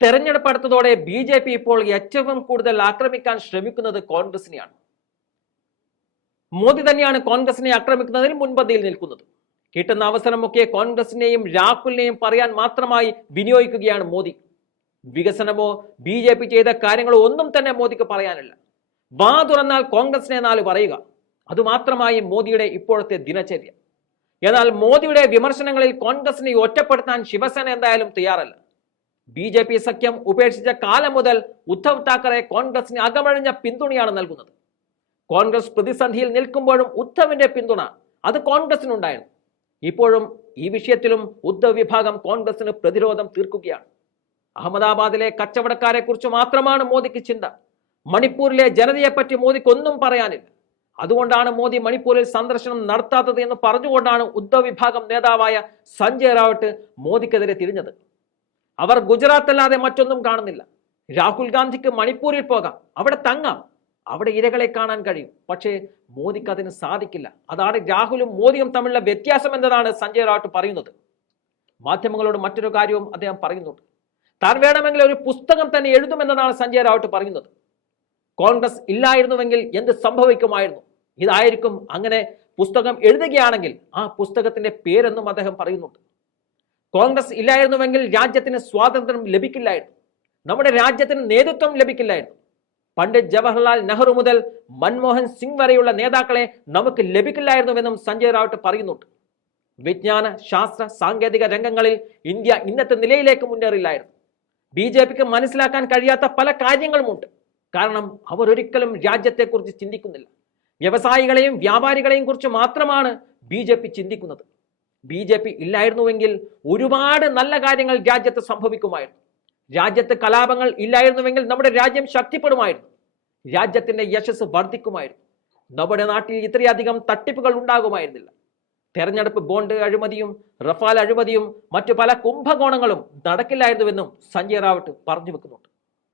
തെരഞ്ഞെടുപ്പ് അടുത്തതോടെ B J P ഇപ്പോൾ ഏറ്റവും കൂടുതൽ ആക്രമിക്കാൻ ശ്രമിക്കുന്നത് കോൺഗ്രസിനെയാണ്. മോദി തന്നെയാണ് കോൺഗ്രസിനെ ആക്രമിക്കുന്നതിൽ മുൻപന്തിയിൽ നിൽക്കുന്നത്. കിട്ടുന്ന അവസരമൊക്കെ കോൺഗ്രസിനെയും രാഹുലിനെയും പറയാൻ മാത്രമായി വിനിയോഗിക്കുകയാണ് മോദി. വികസനമോ ബി ജെ പി ചെയ്ത കാര്യങ്ങളോ ഒന്നും തന്നെ മോദിക്ക് പറയാനില്ല. വാ തുറന്നാൽ കോൺഗ്രസിനെ നാല് പറയുക. അതുമാത്രമായി മോദിയുടെ ഇപ്പോഴത്തെ ദിനചര്യ. എന്നാൽ മോദിയുടെ വിമർശനങ്ങളിൽ കോൺഗ്രസിനെ ഒറ്റപ്പെടുത്താൻ ശിവസേന എന്തായാലും തയ്യാറല്ല. ബി ജെ പി സഖ്യം ഉപേക്ഷിച്ച കാലം മുതൽ ഉദ്ധവ് താക്കറെ കോൺഗ്രസിന് അകമഴിഞ്ഞ പിന്തുണയാണ് നൽകുന്നത്. കോൺഗ്രസ് പ്രതിസന്ധിയിൽ നിൽക്കുമ്പോഴും ഉദ്ധവിന്റെ പിന്തുണ അത് കോൺഗ്രസിനുണ്ടായിരുന്നു. ഇപ്പോഴും ഈ വിഷയത്തിലും ഉദ്ധവ് വിഭാഗം കോൺഗ്രസിന് പ്രതിരോധം തീർക്കുകയാണ്. അഹമ്മദാബാദിലെ കച്ചവടക്കാരെ കുറിച്ച് മാത്രമാണ് മോദിക്ക് ചിന്ത. മണിപ്പൂരിലെ ജനതയെപ്പറ്റി മോദിക്കൊന്നും പറയാനില്ല. അതുകൊണ്ടാണ് മോദി മണിപ്പൂരിൽ സന്ദർശനം നടത്താത്തത് എന്ന് പറഞ്ഞുകൊണ്ടാണ് ഉദ്ധവ് വിഭാഗം നേതാവായ സഞ്ജയ് റാവട്ട് മോദിക്കെതിരെ തിരിഞ്ഞത്. അവർ ഗുജറാത്ത് അല്ലാതെ മറ്റൊന്നും കാണുന്നില്ല. രാഹുൽ ഗാന്ധിക്ക് മണിപ്പൂരിൽ പോകാം. അവിടെ തങ്ങാം. അവിടെ ഇരകളെ കാണാൻ കഴിയും. പക്ഷേ മോദിക്ക് അതിന് സാധിക്കില്ല. അതാണ് രാഹുലും മോദിയും തമ്മിലുള്ള വ്യത്യാസം എന്നതാണ് സഞ്ജയ് റാവട്ട് പറയുന്നത്. മാധ്യമങ്ങളോട് മറ്റൊരു കാര്യവും അദ്ദേഹം പറയുന്നുണ്ട്. താൻ വേണമെങ്കിൽ ഒരു പുസ്തകം തന്നെ എഴുതുമെന്നതാണ് സഞ്ജയ് റാവട്ട് പറയുന്നത്. കോൺഗ്രസ് ഇല്ലായിരുന്നുവെങ്കിൽ എന്ത് സംഭവിക്കുമായിരുന്നു? ഇതായിരിക്കും അങ്ങനെ പുസ്തകം എഴുതുകയാണെങ്കിൽ ആ പുസ്തകത്തിന്റെ പേരെന്നും അദ്ദേഹം പറയുന്നുണ്ട്. കോൺഗ്രസ് ഇല്ലായിരുന്നുവെങ്കിൽ രാജ്യത്തിന് സ്വാതന്ത്ര്യം ലഭിക്കില്ലായിരുന്നു. നമ്മുടെ രാജ്യത്തിന് നേതൃത്വം ലഭിക്കില്ലായിരുന്നു. പണ്ഡിറ്റ് ജവഹർലാൽ നെഹ്റു മുതൽ മൻമോഹൻ സിംഗ് വരെയുള്ള നേതാക്കളെ നമുക്ക് ലഭിക്കില്ലായിരുന്നുവെന്നും സഞ്ജയ് റാവട്ട് പറയുന്നുണ്ട്. വിജ്ഞാന ശാസ്ത്ര സാങ്കേതിക രംഗങ്ങളിൽ ഇന്ത്യ ഇന്നത്തെ നിലയിലേക്ക് മുന്നേറില്ലായിരുന്നു. ബി ജെ പിക്ക് മനസ്സിലാക്കാൻ കഴിയാത്ത പല കാര്യങ്ങളുമുണ്ട്. കാരണം അവർ ഒരിക്കലും രാജ്യത്തെക്കുറിച്ച് ചിന്തിക്കുന്നില്ല. വ്യവസായികളെയും വ്യാപാരികളെയും കുറിച്ച് മാത്രമാണ് ബി ചിന്തിക്കുന്നത്. ബി ജെ പി ഇല്ലായിരുന്നുവെങ്കിൽ ഒരുപാട് നല്ല കാര്യങ്ങൾ രാജ്യത്ത് സംഭവിക്കുമായിരുന്നു. രാജ്യത്ത് കലാപങ്ങൾ ഇല്ലായിരുന്നുവെങ്കിൽ നമ്മുടെ രാജ്യം ശക്തിപ്പെടുമായിരുന്നു. രാജ്യത്തിന്റെ യശസ് വർദ്ധിക്കുമായിരുന്നു. നമ്മുടെ നാട്ടിൽ ഇത്രയധികം തട്ടിപ്പുകൾ ഉണ്ടാകുമായിരുന്നില്ല. തെരഞ്ഞെടുപ്പ് ബോണ്ട് അഴിമതിയും റഫാൽ അഴിമതിയും മറ്റു പല കുംഭകോണങ്ങളും നടക്കില്ലായിരുന്നുവെന്നും സഞ്ജയ് റാവട്ട് പറഞ്ഞു വെക്കുന്നുണ്ട്.